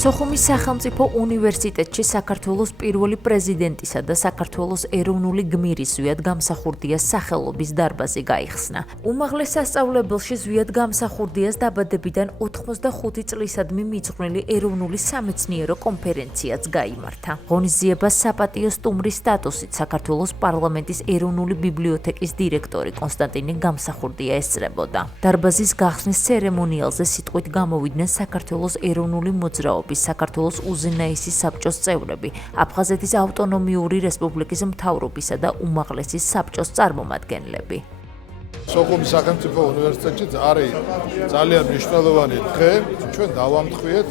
სოხუმის სახელმწიფო უნივერსიტეტში საქართველოს პირველი პრეზიდენტისა და საქართველოს ეროვნული გმირის ზვიად გამსახურდიას სახელობის დარბაზი გაიხსნა. უმაღლეს სასწავლებელში ზვიად გამსახურდიას დაბადებიდან 85 წლისადმი მიძღვნილი ეროვნული სამეცნიერო კონფერენციაც გაიმართა. ღონისძიებას საპატიო სტუმრის სტატუსით საქართველოს პარლამენტის ეროვნული ბიბლიოთეკის დირექტორი კონსტანტინე გამსახურდია ესწრებოდა. დარბაზის გახსნის ცერემონიალზე სიტყვით გამოვიდნენ საქართველოს ეროვნული მოძრაობის, საქართველოს უზენაესი საბჭოს წევრები, აფხაზეთის ავტონომიური რესპუბლიკის მთავრობისა და უმაღლესი საბჭოს წარმომადგენლები. სოხუმის სახელმწიფო უნივერსიტეტში არის ძალიან მნიშვნელოვანი დღე. ჩვენ დავამტყვიეთ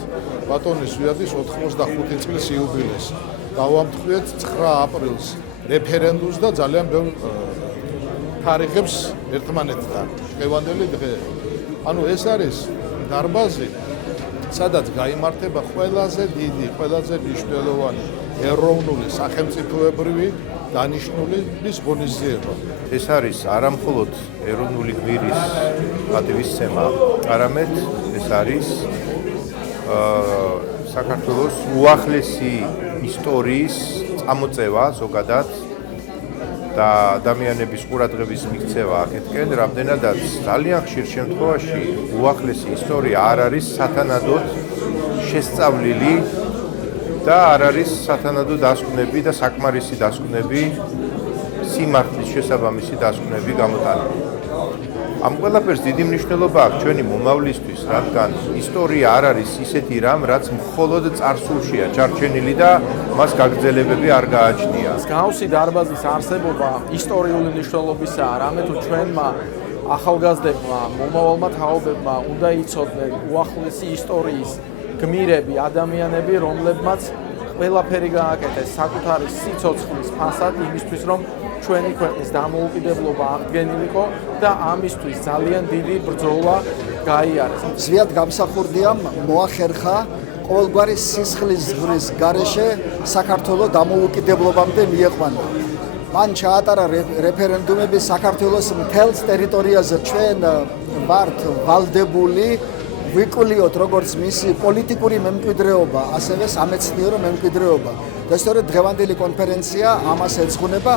ბატონის ზვიადის 85 წლის იუბილეს. დავამტყვიეთ 9 აპრილს რეფერენდუმს და ძალიან ბევრ თარიღებს ერთმანეთთან. დღევანდელი დღე. ანუ ეს არის დარბაზი, სადაც გაიმართება ყველაზე დიდი, ყველაზე მნიშვნელოვანი ეროვნული სახელმწიფოებრივი დანიშნულების ღონისძიება. ეს არის არა მხოლოდ ეროვნული გმირის პატივისცემა, არამედ ეს არის საქართველოს უახლესი ისტორიის წამოწევა ზოგადად და ადამიანების ყურადღების მიქცევა აქეთკენ, რამდენადაც ძალიან ხშირ შემთხვევაში უახლესი ისტორია არ არის სათანადოდ შესწავლილი და არ არის სათანადო დასკვნები და საკმარისი დასკვნები, სიმართლის შესაბამისი დასკვნები გამოტანილი. ამ ყველაფერს დიდი მნიშვნელობა აქვს ჩვენი მომავლისთვის, რადგან ისტორია არ არის ისეთი რამ, რაც მხოლოდ წარსულშია ჩარჩენილი და მას გაგრძელებები არ გააჩნია. Მსგავსი დარბაზის არსებობა ისტორიული მნიშვნელობისაა, რამე თუ ჩვენმა ახალგაზრდებმა, მომავალმა თაობებმა უნდა იცოდნენ უახლესი ისტორიის გმირები, ადამიანები, რომლებმაც ყველაფერი გააკეთეს საკუთარი სიცოცხლის ფასად იმისთვის, რომ ჩვენი ქვეყნის დამოუკიდებლობა აღდგენილიყო და ამისთვის ძალიან დიდი ბრძოლა გაიარეს. ზვიად გამსახურდიამ მოახერხა ყოველგვარი სისხლის ზღვრის გარეშე საქართველოს დამოუკიდებლობამდე მieყვანა. მან ჩაატარა რეფერენდუმები საქართველოს მთელს ტერიტორიაზე. ჩვენ ვართ ვალდებული ვიკულიოთ როგორც მისი პოლიტიკური მემკვიდრეობა, ასევე სამეცნიერო მემკვიდრეობა. და სწორედ დღევანდელი კონფერენცია ამას ეძღვნება.